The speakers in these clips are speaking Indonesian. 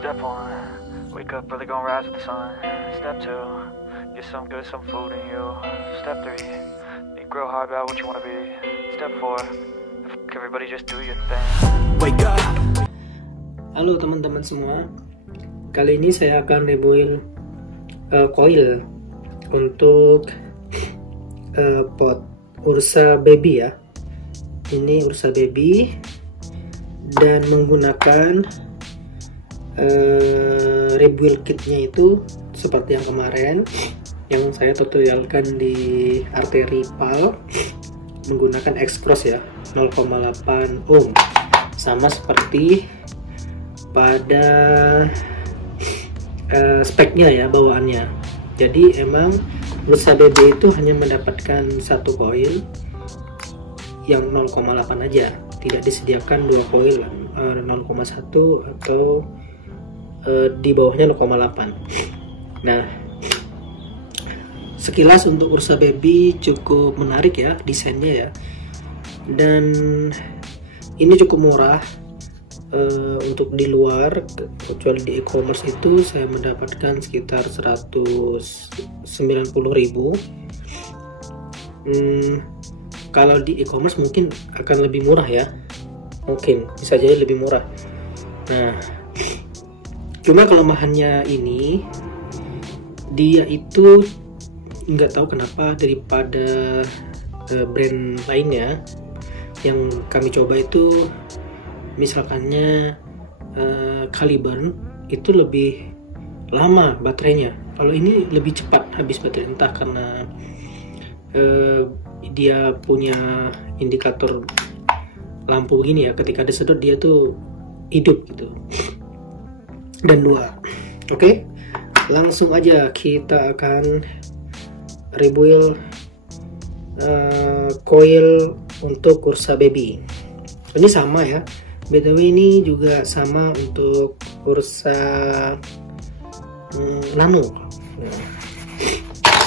Step 1, wake up early, gonna rise with the sun. Step 2, get some good, some food in you. Step 3, think real hard about what you wanna be. Step 4, everybody just do your thing. Wake up. Halo teman-teman semua, kali ini saya akan rebuild coil untuk pot Ursa Baby ya. Ini Ursa Baby dan menggunakan rebuild kitnya itu seperti yang kemarin yang saya tutorialkan di arteri PAL menggunakan X-Cross ya, 0,8 ohm, sama seperti pada speknya ya, bawaannya. Jadi emang Ursa BB itu hanya mendapatkan satu koil yang 0,8 aja, tidak disediakan dua koil 0,1 atau di bawahnya 0,8. Nah, sekilas untuk Ursa Baby cukup menarik ya desainnya ya, dan ini cukup murah. Untuk di luar, kecuali di e-commerce itu saya mendapatkan sekitar 190.000. Kalau di e-commerce mungkin akan lebih murah ya, mungkin bisa jadi lebih murah. Nah, cuma kelemahannya ini, dia itu nggak tahu kenapa daripada brand lainnya yang kami coba itu, misalkannya Caliburn itu lebih lama baterainya. Kalau ini lebih cepat habis baterai, entah karena dia punya indikator lampu gini ya, ketika disedot dia tuh hidup gitu. Dan dua, oke, langsung aja kita akan rebuild coil untuk Ursa Baby. Ini sama ya, BTW ini juga sama untuk Ursa Nano.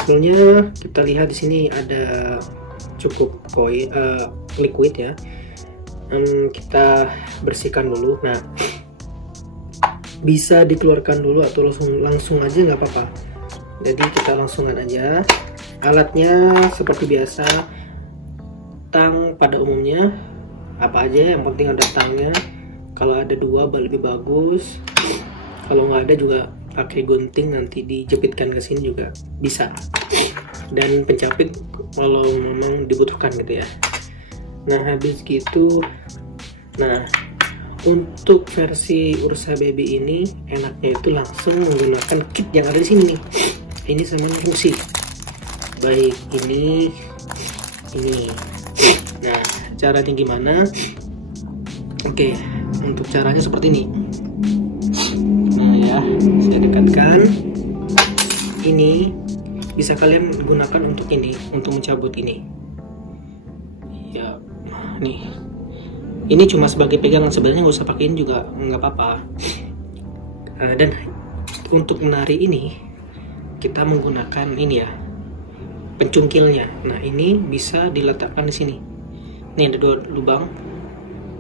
Sebelumnya kita lihat di sini ada cukup coil liquid ya. Kita bersihkan dulu. Nah, bisa dikeluarkan dulu atau langsung aja nggak apa-apa. Jadi kita langsungkan aja. Alatnya seperti biasa, tang pada umumnya apa aja, yang penting ada tangnya. Kalau ada dua lebih bagus, kalau nggak ada juga pakai gunting nanti dijepitkan ke sini juga bisa, dan pencapit kalau memang dibutuhkan gitu ya. Nah, habis gitu, nah untuk versi Ursa Baby ini enaknya itu langsung menggunakan kit yang ada di sini nih. Ini sama fungsi baik ini. Nah, caranya gimana? Oke, untuk caranya seperti ini. Nah ya, saya dekatkan. Ini bisa kalian gunakan untuk ini, untuk mencabut ini. Ya, nih. Ini cuma sebagai pegangan, sebenarnya nggak usah pakein juga nggak apa-apa. Dan untuk menarik ini kita menggunakan ini ya, pencungkilnya. Nah, ini bisa diletakkan di sini. Ini ada dua lubang.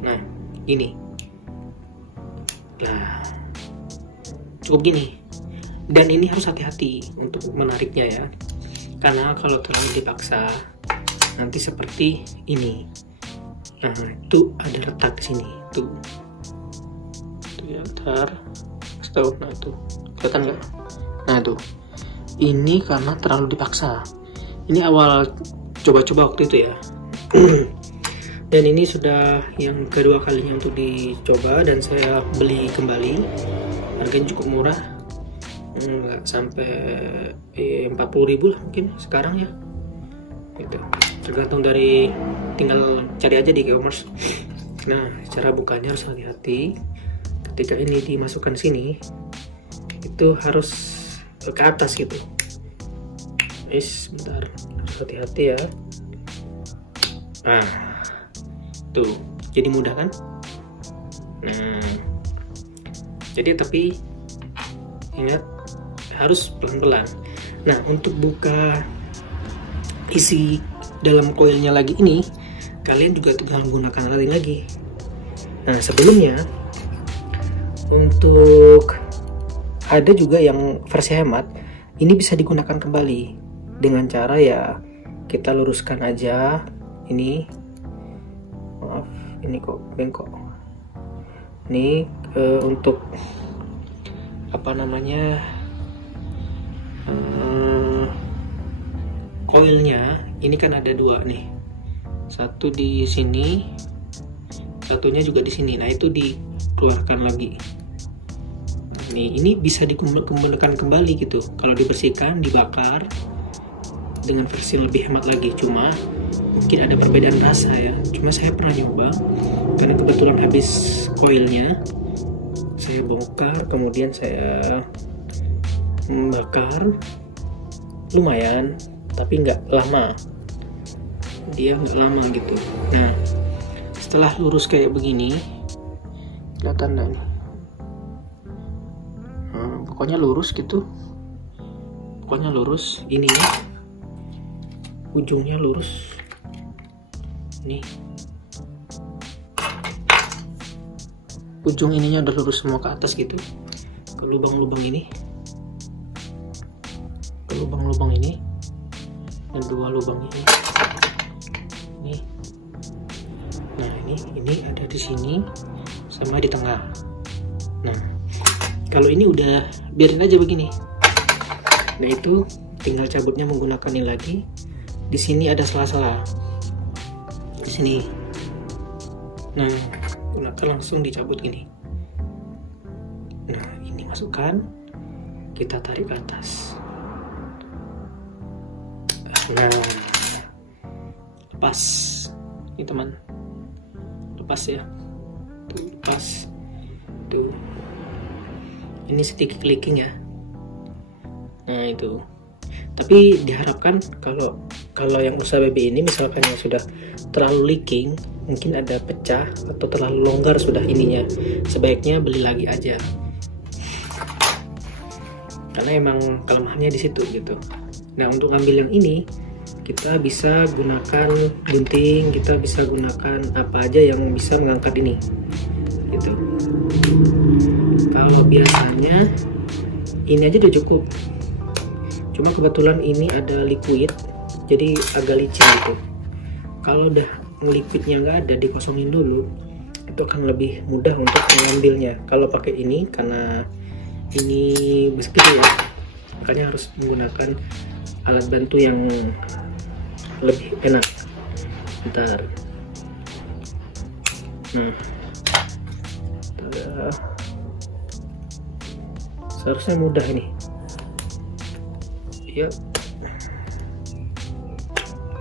Nah, ini. Nah, cukup gini. Dan ini harus hati-hati untuk menariknya ya, karena kalau terlalu dipaksa nanti seperti ini. Nah, itu ada retak di sini. Tuh ya, ntar. Nah, tuh kelihatan nggak? Nah, tuh. Ini karena terlalu dipaksa. Ini awal coba-coba waktu itu ya. Dan ini sudah yang kedua kalinya untuk dicoba, dan saya beli kembali. Harganya cukup murah, nggak sampai 40.000 lah mungkin sekarang ya. Gitu. Tergantung dari, tinggal cari aja di e-commerce. Nah, cara bukanya harus hati-hati. Ketika ini dimasukkan sini, itu harus ke atas gitu. Bentar, harus hati-hati ya. Nah, tuh, jadi mudah kan? Nah, jadi tapi ingat harus pelan-pelan. Nah, untuk buka isi dalam koilnya lagi ini, kalian juga tinggal menggunakan alat ini lagi. Nah, sebelumnya Untuk ada juga yang versi hemat, ini bisa digunakan kembali dengan cara ya kita luruskan aja ini. Maaf, ini kok bengkok. Ini untuk apa namanya, koilnya ini kan ada dua nih, satu di sini, satunya juga di sini. Nah itu dikeluarkan lagi. Nih ini bisa digunakan kembali gitu kalau dibersihkan, dibakar dengan versi lebih hemat lagi. Cuma mungkin ada perbedaan rasa ya. Cuma saya pernah nyoba karena kebetulan habis koilnya, saya bongkar kemudian saya membakar, lumayan tapi nggak lama, dia nggak lama gitu. Nah setelah lurus kayak begini, kelihatan nggak nih? Pokoknya lurus gitu, pokoknya lurus. Ini ujungnya lurus nih, ujung ininya udah lurus semua ke atas gitu, ke lubang-lubang ini, ke lubang-lubang ini, dan dua lubang ini. Nah ini ada di sini sama di tengah. Nah kalau ini udah biarin aja begini. Nah itu tinggal cabutnya menggunakan ini lagi. Di sini ada sela-sela di sini. Nah gunakan langsung dicabut gini. Nah ini masukkan, kita tarik ke atas. Nah lepas ini teman, lepas ya, tuh lepas tuh. Ini sticky clicking ya. Nah itu, tapi diharapkan kalau yang usaha BB ini misalkan yang sudah terlalu leaking, mungkin ada pecah atau terlalu longgar sudah ininya, sebaiknya beli lagi aja karena emang kelemahannya di situ gitu. Nah untuk ngambil yang ini kita bisa gunakan gunting, kita bisa gunakan apa aja yang bisa mengangkat ini gitu. Kalau biasanya ini aja udah cukup, cuma kebetulan ini ada liquid jadi agak licin gitu. Kalau udah liquidnya nggak ada, dikosongin dulu, itu akan lebih mudah untuk mengambilnya. Kalau pakai ini karena ini besi ya, makanya harus menggunakan alat bantu yang lebih enak. Bentar. Nah seharusnya mudah ini ya.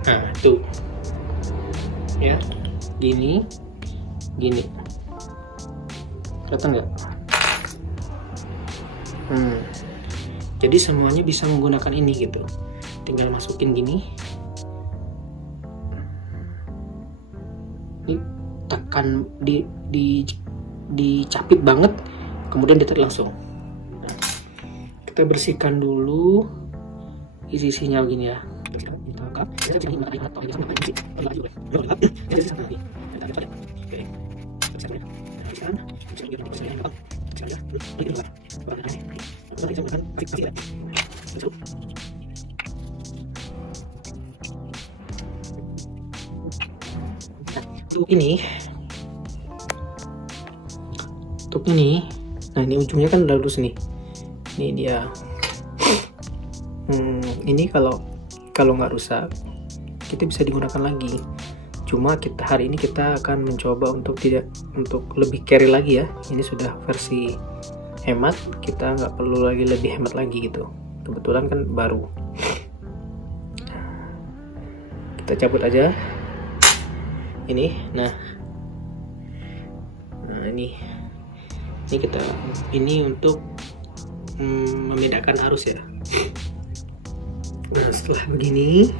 Nah tuh ya, gini kelihatan nggak? Jadi semuanya bisa menggunakan ini gitu, tinggal masukin gini, ini tekan dicapit banget, kemudian ditarik langsung. Nah, kita bersihkan dulu isi-isinya begini ya. Untuk ini, nah ini ujungnya kan udah lurus nih. Ini dia. Ini kalau nggak rusak, kita bisa digunakan lagi. Cuma hari ini kita akan mencoba untuk lebih carry lagi ya. Ini sudah versi hemat, kita nggak perlu lagi lebih hemat lagi gitu. Kebetulan kan baru. Kita cabut aja ini. Nah ini untuk membedakan arus ya. Nah setelah begini,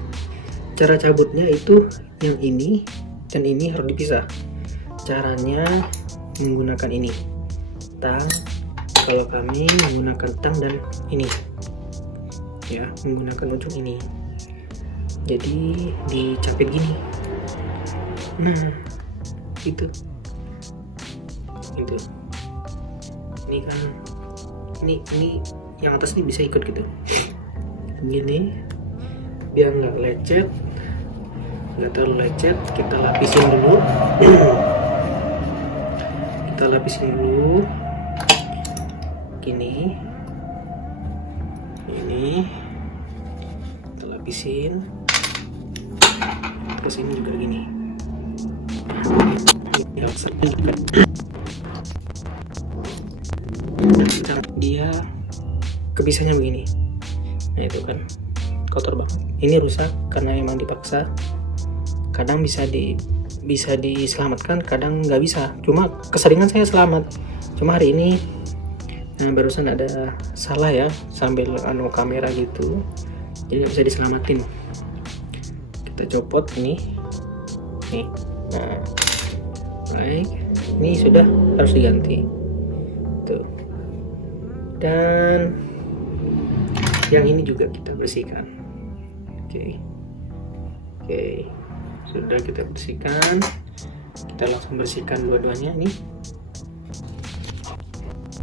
cara cabutnya itu yang ini dan ini harus dipisah. Caranya menggunakan ini tang, kalau kami menggunakan tang dan ini ya, menggunakan ujung ini. Jadi dicapit gini. Nah itu ini kan ini yang atas nih bisa ikut gitu begini, biar nggak lecet, nggak terlalu lecet. Kita lapisin dulu kita lapisin dulu gini, ini kita lapisin, terus ini juga gini. Dia kebisaannya begini, nah itu kan kotor banget. Ini rusak karena emang dipaksa. Kadang bisa diselamatkan, kadang nggak bisa. Cuma keseringan saya selamat. Cuma hari ini barusan ada salah ya, sambil kamera gitu, jadi nggak bisa diselamatin. Kita copot ini nih. Nah, baik, ini sudah harus diganti tuh. Dan yang ini juga kita bersihkan. Oke, sudah kita bersihkan. Kita langsung bersihkan dua-duanya nih.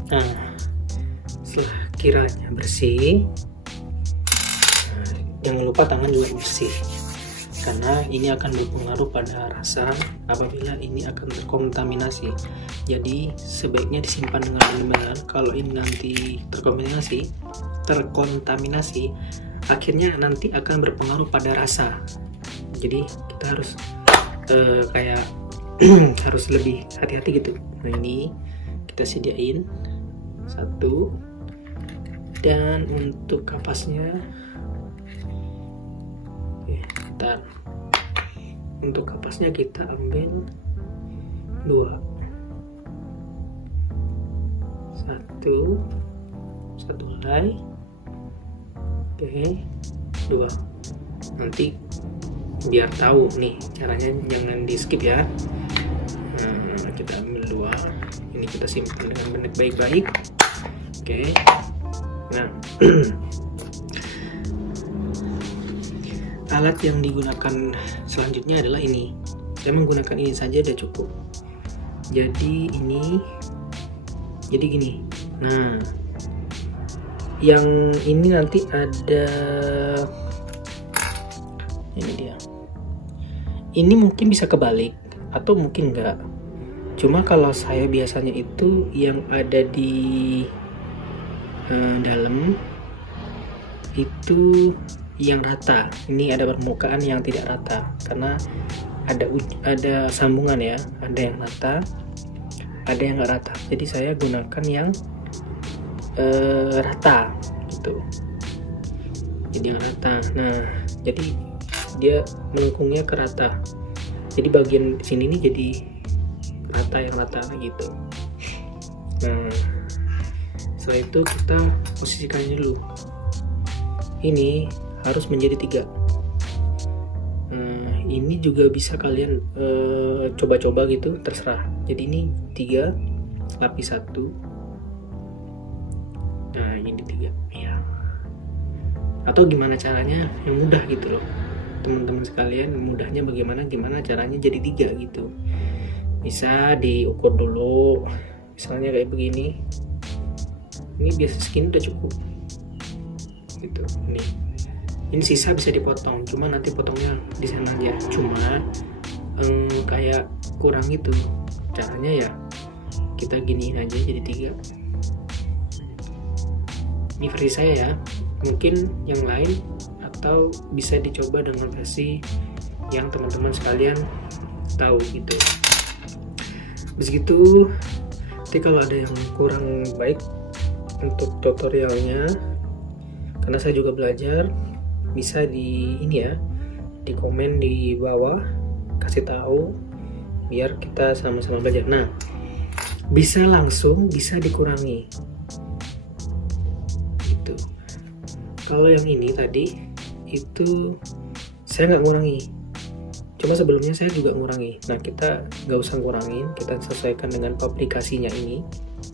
Nah, setelah kiranya bersih, jangan lupa tangan juga bersih, karena ini akan berpengaruh pada rasa apabila ini akan terkontaminasi. Jadi sebaiknya disimpan dengan benar-benar. Kalau ini nanti terkontaminasi, akhirnya nanti akan berpengaruh pada rasa. Jadi kita harus kayak harus lebih hati-hati gitu. Nah, ini kita sediain satu, dan untuk kapasnya untuk kapasnya kita ambil 2, satu helai, 2. Nanti biar tahu nih caranya, jangan di skip ya. Nah, kita ambil 2, ini kita simpan dengan baik-baik. Oke. Nah, alat yang digunakan selanjutnya adalah ini. Saya menggunakan ini saja udah cukup. Jadi gini. Nah, yang ini nanti ada, ini dia. Ini mungkin bisa kebalik atau mungkin enggak. Cuma kalau saya biasanya itu yang ada di dalam itu yang rata. Ini ada permukaan yang tidak rata karena ada sambungan ya, ada yang rata, ada yang nggak rata. Jadi saya gunakan yang rata gitu. Jadi yang rata. Nah, jadi dia melengkungnya ke rata. Jadi bagian sini nih jadi rata, yang rata gitu. Nah, setelah itu kita posisikan dulu. Ini harus menjadi 3. Ini juga bisa kalian coba-coba gitu, terserah. Jadi ini 3, lapis 1. Nah, ini 3 ya. Atau gimana caranya yang mudah gitu loh, teman-teman sekalian. Mudahnya gimana caranya jadi 3 gitu. Bisa diukur dulu, misalnya kayak begini. Ini biasa segini udah cukup gitu. Ini sisa bisa dipotong, cuma nanti potongnya di sana aja. Cuma kayak kurang gitu. Caranya ya kita giniin aja jadi 3. Ini versi saya ya. Mungkin yang lain atau bisa dicoba dengan versi yang teman-teman sekalian tahu gitu. Begitu. Nanti kalau ada yang kurang baik untuk tutorialnya, karena saya juga belajar, bisa di komen di bawah, kasih tahu biar kita sama-sama belajar. Nah, bisa langsung, bisa dikurangi gitu. Kalau yang ini tadi itu saya nggak ngurangi, cuma sebelumnya saya juga ngurangi. Nah, kita nggak usah ngurangin, kita sesuaikan dengan aplikasinya ini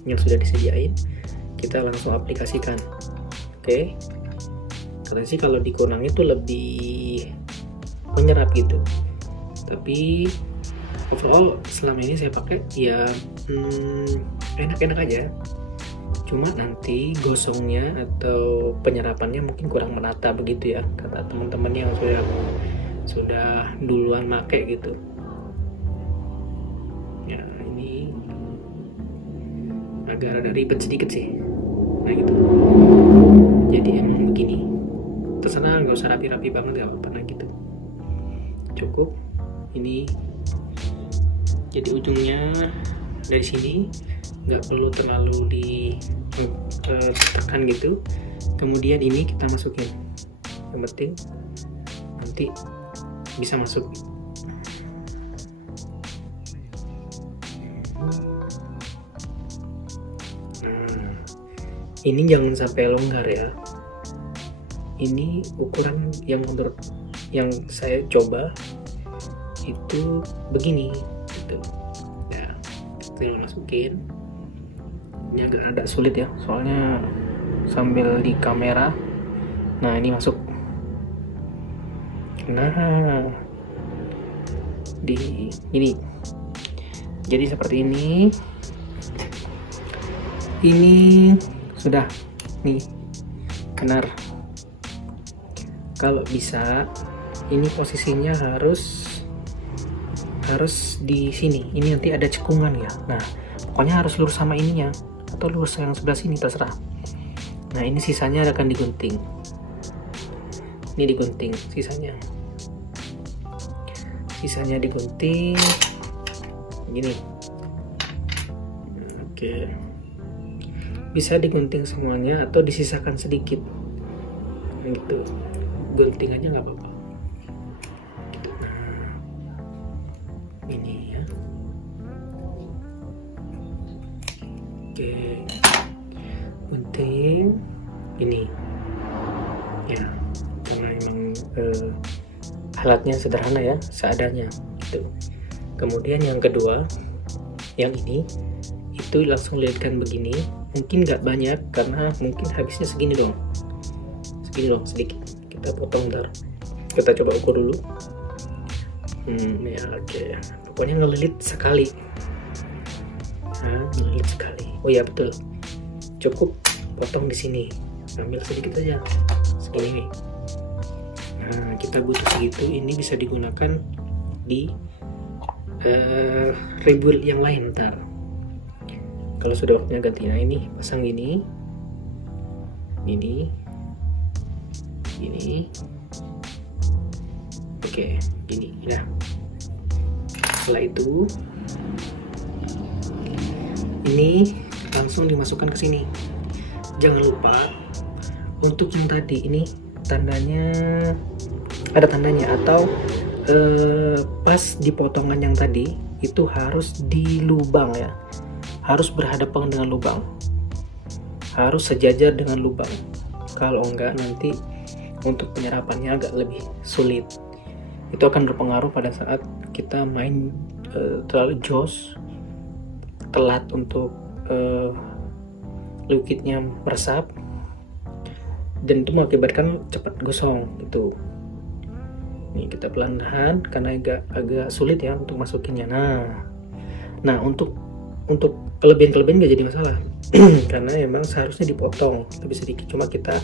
yang sudah disediain, kita langsung aplikasikan. Oke. Karena sih kalau dikurangi itu lebih menyerap gitu. Tapi overall selama ini saya pakai ya enak-enak aja. Cuma nanti gosongnya atau penyerapannya mungkin kurang merata begitu ya, kata teman-teman yang sudah duluan make gitu. Ya ini agak rada ribet sedikit sih. Nah gitu. Jadi emang begini. Terserah, nggak usah rapi-rapi banget, nggak apa-apa. Nah gitu. Cukup. Ini jadi ujungnya dari sini, nggak perlu terlalu ditekan gitu. Kemudian ini kita masukin. Yang penting nanti bisa masuk. Nah, ini jangan sampai longgar ya. Ini ukuran yang menurut yang saya coba itu begini gitu. Ya, tinggal masukin. Ini agak sulit ya, soalnya sambil di kamera. Nah ini masuk. Nah di ini. Jadi seperti ini. Ini sudah nih benar. Kalau bisa ini posisinya harus di sini. Ini nanti ada cekungan ya. Nah pokoknya harus lurus sama ininya atau lurus yang sebelah sini, terserah. Nah ini sisanya akan digunting. Ini digunting sisanya digunting gini. Oke, bisa digunting semuanya atau disisakan sedikit gitu. Gunting aja nggak apa-apa gitu. Nah ini ya. Oke, gunting ini ya, karena emang alatnya sederhana ya, seadanya gitu. Kemudian yang kedua, yang ini itu langsung lilitkan begini. Mungkin nggak banyak karena mungkin habisnya segini dong, sedikit. Kita potong ntar. Kita coba ukur dulu. Ya oke. Pokoknya ngelilit sekali. Nah, ngelilit sekali. Oh ya betul. Cukup potong di sini. Ambil sedikit aja. Segini nih. Nah, kita butuh segitu. Ini bisa digunakan di rebuild yang lain ntar. Kalau sudah waktunya ganti. Nah ini pasang gini. Ini. Oke, gini. Nah. Setelah itu ini langsung dimasukkan ke sini. Jangan lupa untuk yang tadi ini tandanya, ada tandanya, atau pas di potongan yang tadi itu harus di lubang ya, harus berhadapan dengan lubang, harus sejajar dengan lubang. Kalau enggak nanti untuk penyerapannya agak lebih sulit. Itu akan berpengaruh pada saat kita main terlalu jos, telat untuk liquidnya meresap, dan itu mengakibatkan cepat gosong gitu. Ini kita pelan-pelan karena agak sulit ya untuk masukinnya. Nah untuk kelebihan nggak jadi masalah karena emang seharusnya dipotong lebih sedikit. Cuma kita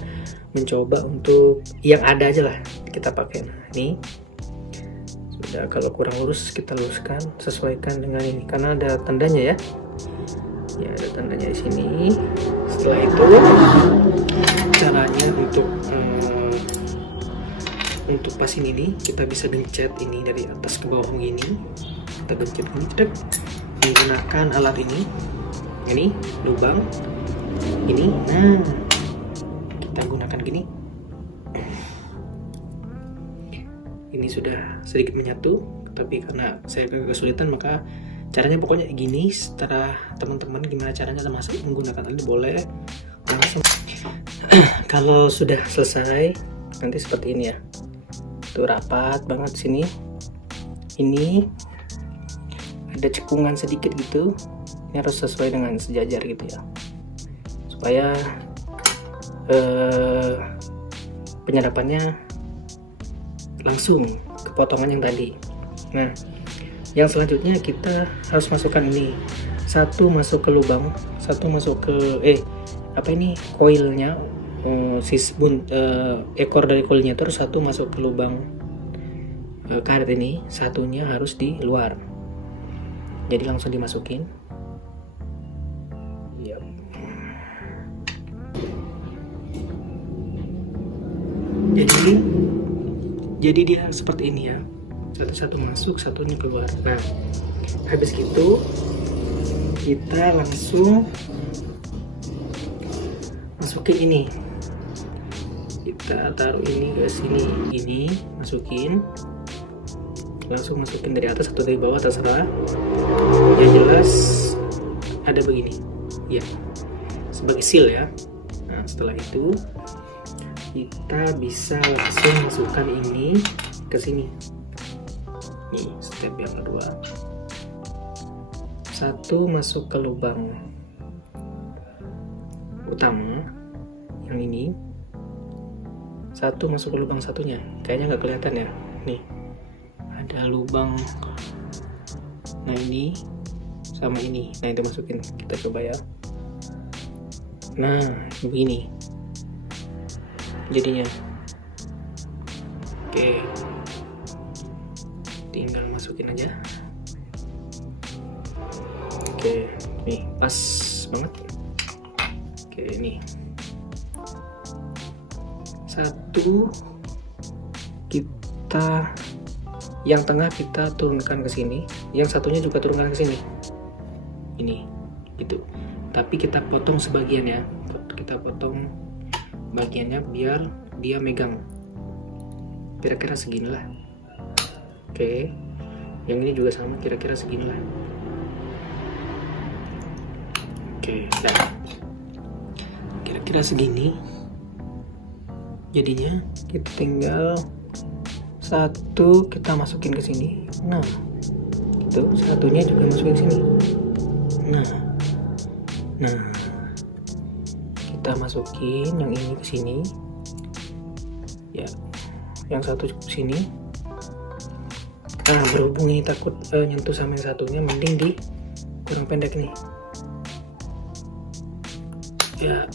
mencoba untuk yang ada aja lah kita pakai. Nah ini sudah, kalau kurang lurus kita luruskan, sesuaikan dengan ini karena ada tandanya ya. Ya ada tandanya di sini. Setelah itu caranya untuk pasin ini kita bisa gencet ini dari atas ke bawah begini. Kita gencet ini, menggunakan alat ini lubang ini. Nah kita gunakan gini. Ini sudah sedikit menyatu, tapi karena saya agak kesulitan maka caranya pokoknya gini. Setelah teman-teman gimana caranya termasuk menggunakan ini boleh. Kalau sudah selesai nanti seperti ini ya, tuh rapat banget sini. Ini ada cekungan sedikit gitu, ini harus sesuai dengan sejajar gitu ya, supaya penyerapannya langsung ke potongan yang tadi. Nah yang selanjutnya kita harus masukkan ini, satu masuk ke lubang, satu masuk ke apa ini koilnya, ekor dari koilnya terus satu masuk ke lubang karet ini, satunya harus di luar. Jadi langsung dimasukin. Yap. Jadi dia seperti ini ya, satu-satu masuk, satunya keluar. Nah, habis gitu kita langsung masukin ini, kita taruh ini ke sini, ini masukin, langsung masukin dari atas atau dari bawah terserah. Yang jelas ada begini ya, sebagai seal ya. Nah, setelah itu kita bisa langsung masukkan ini ke sini. Nih step yang kedua, satu masuk ke lubang utama yang ini, satu masuk ke lubang satunya. Kayaknya nggak kelihatan ya, nih ada lubang. Nah ini sama ini, nah itu masukin, kita coba ya. Nah begini jadinya. Oke, tinggal masukin aja. Oke, nih pas banget. Oke, ini satu, kita yang tengah kita turunkan ke sini, yang satunya juga turunkan ke sini. Ini gitu. Tapi kita potong sebagian ya. Kita potong bagiannya biar dia megang. Kira-kira segini lah. Oke. Yang ini juga sama, kira-kira segini lah. Oke, nah. Kira-kira segini. Jadinya kita tinggal satu kita masukin ke sini. Nah, itu satunya juga masukin sini. Nah, kita masukin yang ini ke sini. Ya, yang satu cukup sini. Nah, berhubung ini takut nyentuh sama yang satunya, mending di kurang pendek nih. Ya,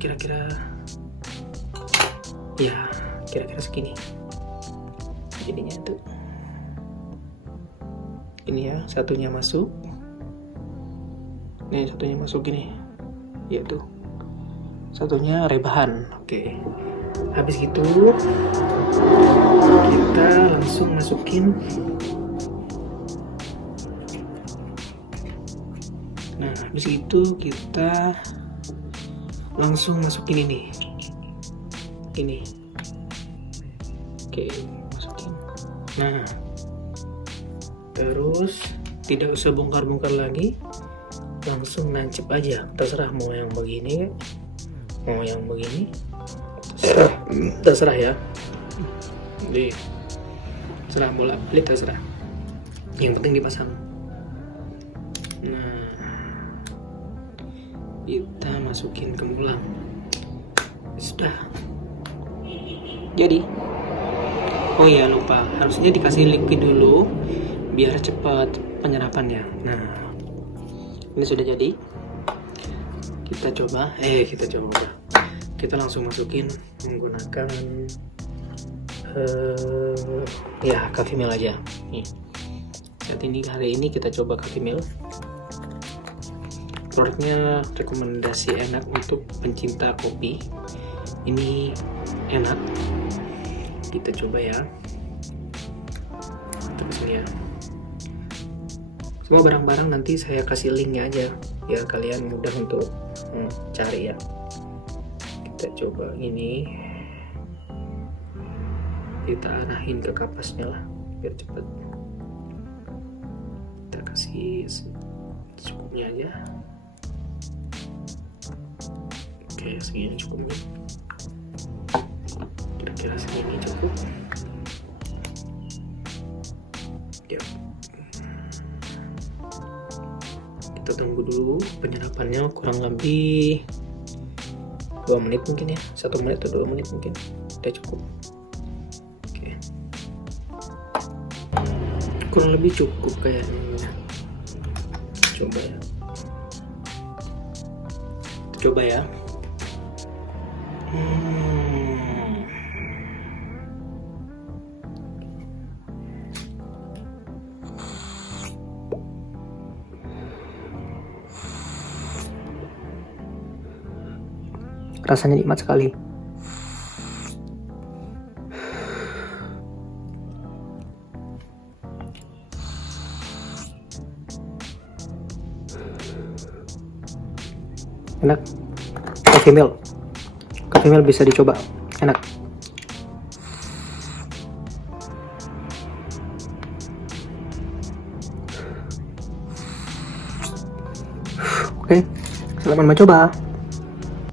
kira-kira segini. Jadinya itu. Ini ya, satunya masuk. Nih, satunya masuk gini. Ya tuh. Satunya rebahan. Oke. Habis gitu kita langsung masukin. Nah, habis itu kita langsung masukin ini. Oke, masukin. Nah, terus tidak usah bongkar-bongkar lagi, langsung nancep aja. Terserah mau yang begini, mau yang begini, terserah ya. Jadi terserah, bola balik terserah. Yang penting dipasang. Nah, kita masukin ke mulang. Sudah. Jadi, oh iya lupa, harusnya dikasih liquid dulu biar cepat penyerapannya. Nah, ini sudah jadi. Kita coba. Kita langsung masukin menggunakan ya coffee mill aja. Nih. Hari ini kita coba coffee mill. Produknya rekomendasi enak untuk pencinta kopi. Ini enak. Kita coba ya. Terus ini ya. Semua barang-barang nanti saya kasih linknya aja, biar kalian mudah untuk cari ya. Kita coba ini. Kita arahin ke kapasnya lah, biar cepat. Kita kasih secukupnya aja. Oke, segini cukupnya. Kira-kira segini cukup. Yap. Kita tunggu dulu penyerapannya, kurang lebih 2 menit mungkin ya, 1 menit atau 2 menit mungkin udah cukup. Oke, kurang lebih cukup kayaknya. Coba ya. Rasanya nikmat sekali. Enak. Coffee Mill bisa dicoba, enak. Oke, selamat mencoba.